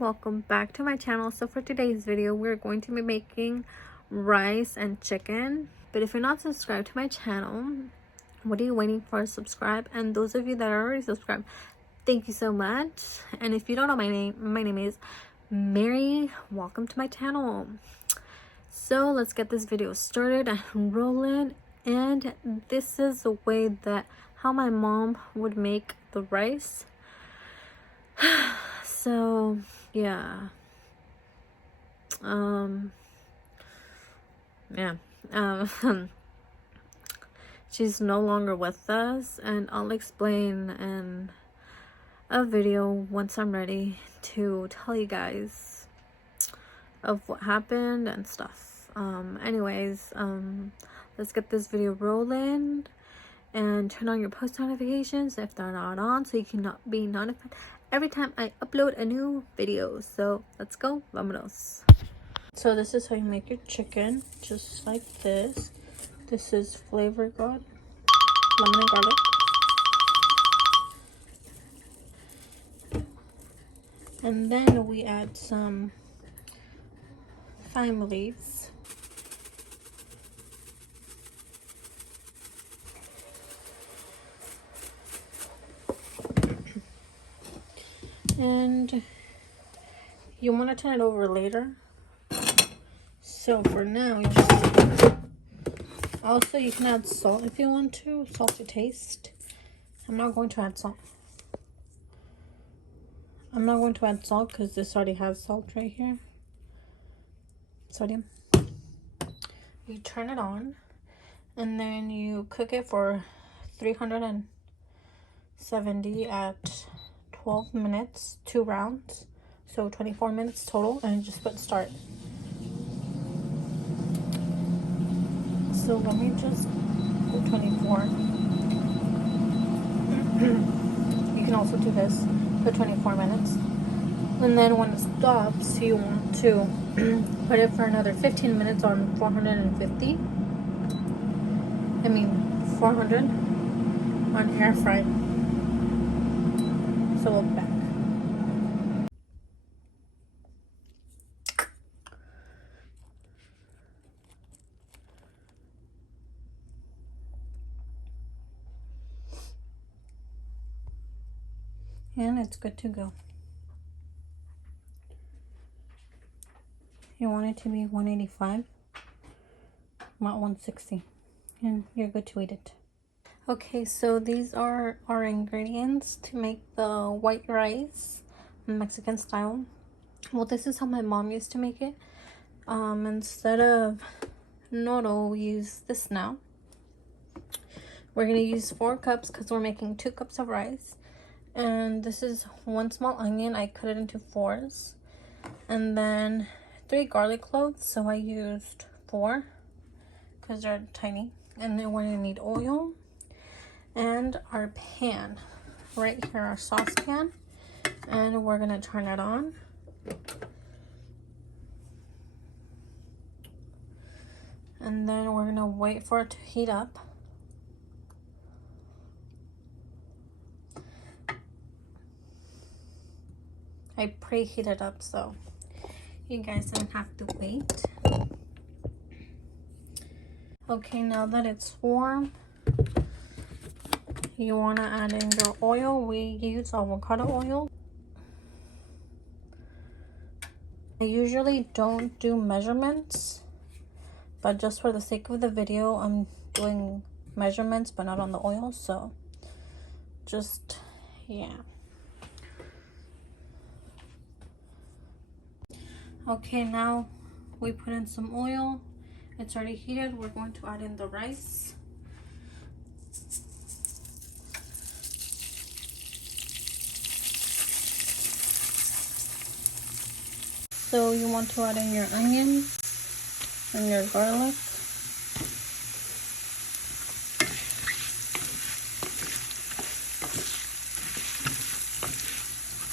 welcome back to my channel. So for today's video, we're going to be making rice and chicken. But if you're not subscribed to my channel, what are you waiting for? Subscribe. And those of you that are already subscribed, thank you so much. And if you don't know my name is Mary. Welcome to my channel. So let's get this video started and rolling. And this is the way that how my mom would make the rice. So yeah, she's no longer with us, and I'll explain in a video once I'm ready to tell you guys of what happened and stuff. Let's get this video rolling and turn on your post notifications if they're not on, so you can be notified every time I upload a new video. So let's go. Vámonos. So this is how you make your chicken, just like this. This is Flavorgod Lemon Garlic. And then we add some thyme leaves. And you want to turn it over later. So for now, you just also you can add salt if you want to, salt to taste. I'm not going to add salt. I'm not going to add salt because this already has salt right here. Sodium. You turn it on, and then you cook it for 370 at 12 minutes, 2 rounds, so 24 minutes total, and just put start. So let me just go 24. You can also do this for 24 minutes, and then when it stops, you want to put it for another 15 minutes on 400 on air fry. So we'll be back. And it's good to go. You want it to be 185, not 160, and you're good to eat it. Okay, so these are our ingredients to make the white rice, Mexican style. Well, this is how my mom used to make it. Instead of noro, we use this now. We're gonna use 4 cups because we're making 2 cups of rice. And this is 1 small onion. I cut it into 4s. And then 3 garlic cloves. So I used 4 because they're tiny. And then we're gonna need oil. And our pan. Right here, our saucepan. And we're gonna turn it on. And then we're gonna wait for it to heat up. I preheated up so you guys don't have to wait. Okay, now that it's warm, you want to add in your oil. We use avocado oil. I usually don't do measurements, but just for the sake of the video, I'm doing measurements, but not on the oil. So just, yeah. Okay, now we put in some oil. It's already heated. We're going to add in the rice. So you want to add in your onion and your garlic.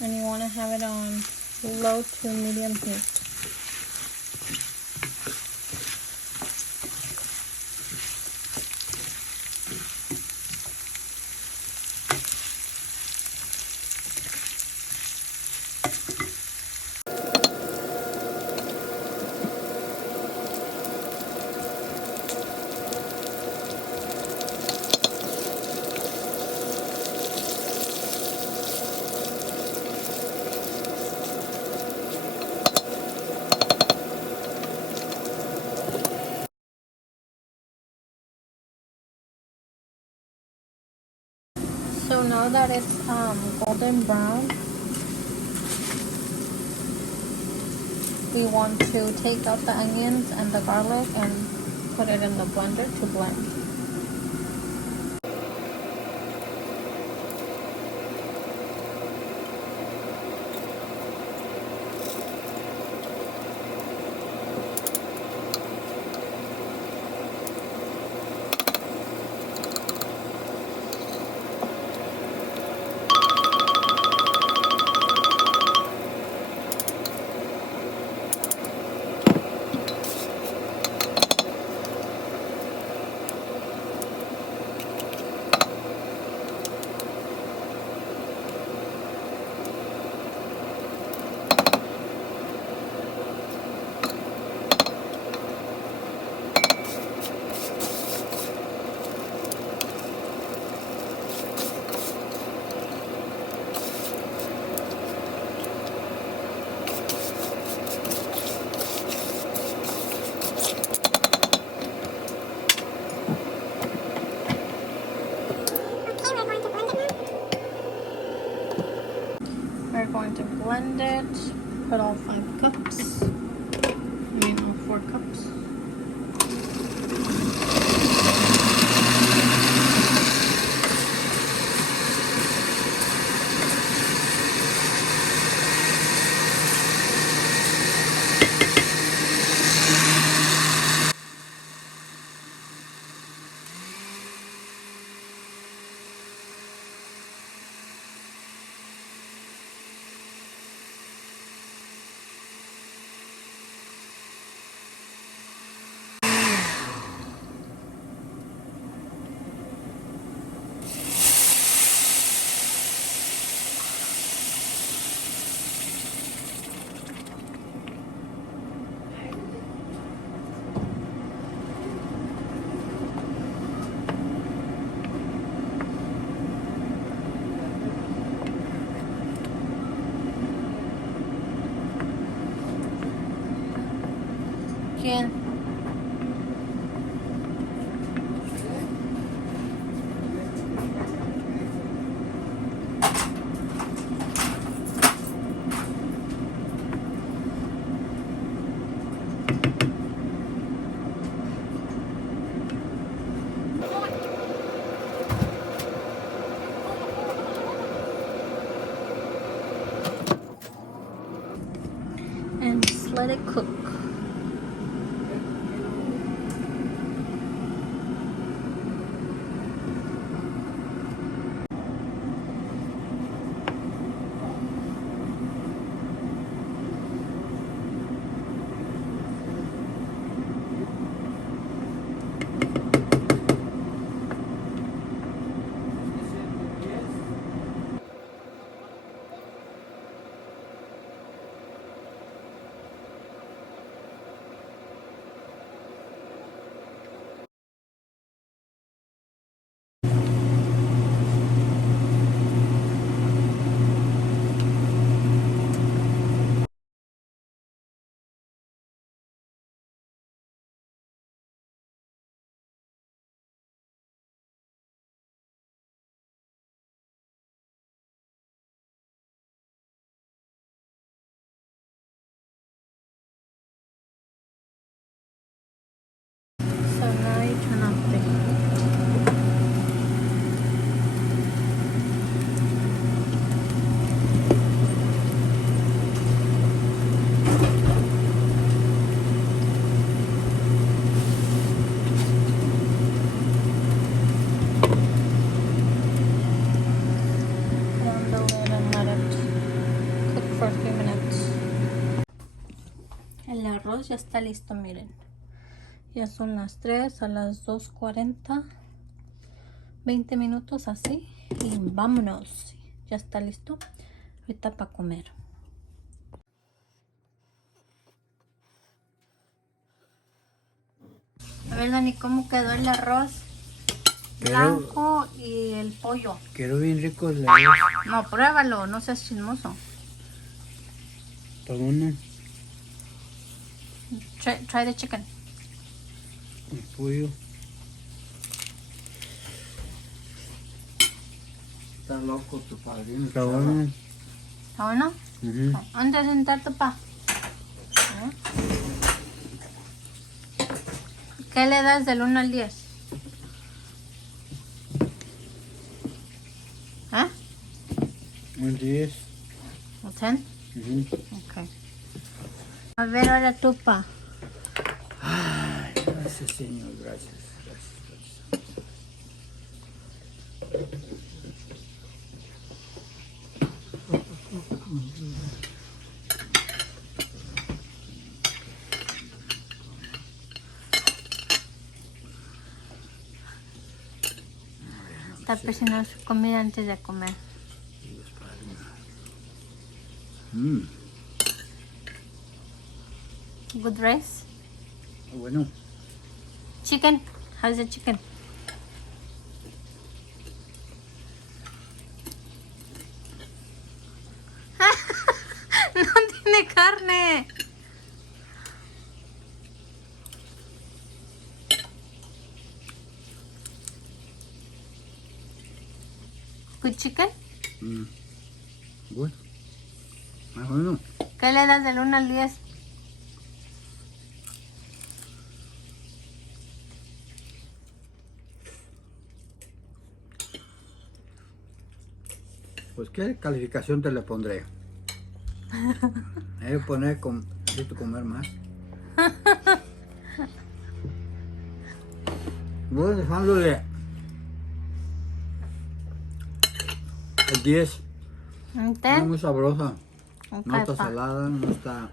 And you want to have it on low to medium heat. now that it's golden brown, we want to take out the onions and the garlic and put it in the blender to blend. We're going to blend it, put all 5 cups, all 4 cups. ¿Quién? And just let it cook. So now you turn off the heat. Put on the lid and let it cook for a few minutes. El arroz ya está listo, miren. Ya son las 3, a las 2:40. 20 minutos así. Y vámonos. Ya está listo. Ahorita para comer. A ver, Dani, ¿cómo quedó el arroz blanco y el pollo? Quedó bien rico el arroz. No, pruébalo, no seas chismoso. Para uno, Try the chicken. el pollo. Está loco tu padrino. Está bueno. ¿Está bueno? Ujú. ¿Dónde sentarte, pa? ¿Qué le das del 1 al 10? ¿Eh? Un 10. ¿Un 10? Ujú. Ok. A ver, ahora tú, pa. Ay, gracias, Señor. Gracias, gracias, gracias. Está presionando su comida antes de comer. Dios, Padre. Good rice? Bueno. Chicken? How's the chicken? No tiene carne. Good chicken? Bueno. Ah, bueno. ¿Qué le das del 1 al 10? Pues, ¿qué calificación te le pondré? Hay que poner, necesito comer más. Voy dejándole el 10. ¿Un Está 10? muy sabrosa. Ok, No está pa. salada, no está...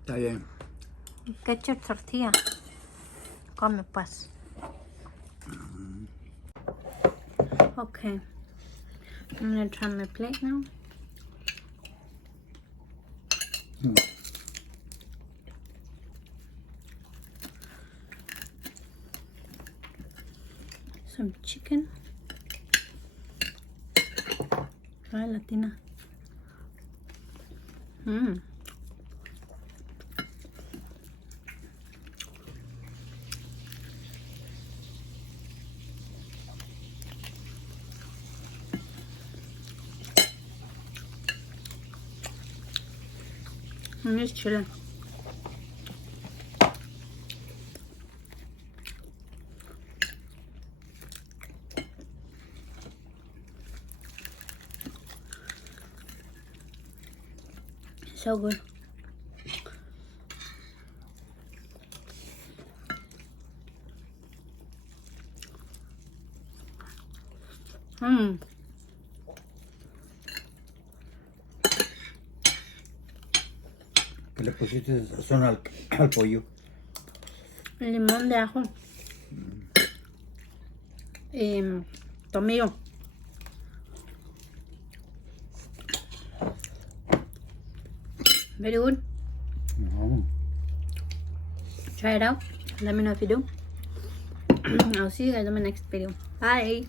Está bien. Get your tortilla. Come, pues. Okay. I'm gonna try my plate now. Some chicken. Try Latina. It's chilling. So good. Que le pusiste sazón al pollo. Limón de ajo. Tomillo. Very good. No. Try it out. Let me know if you do. I'll see you guys in my next video. Bye.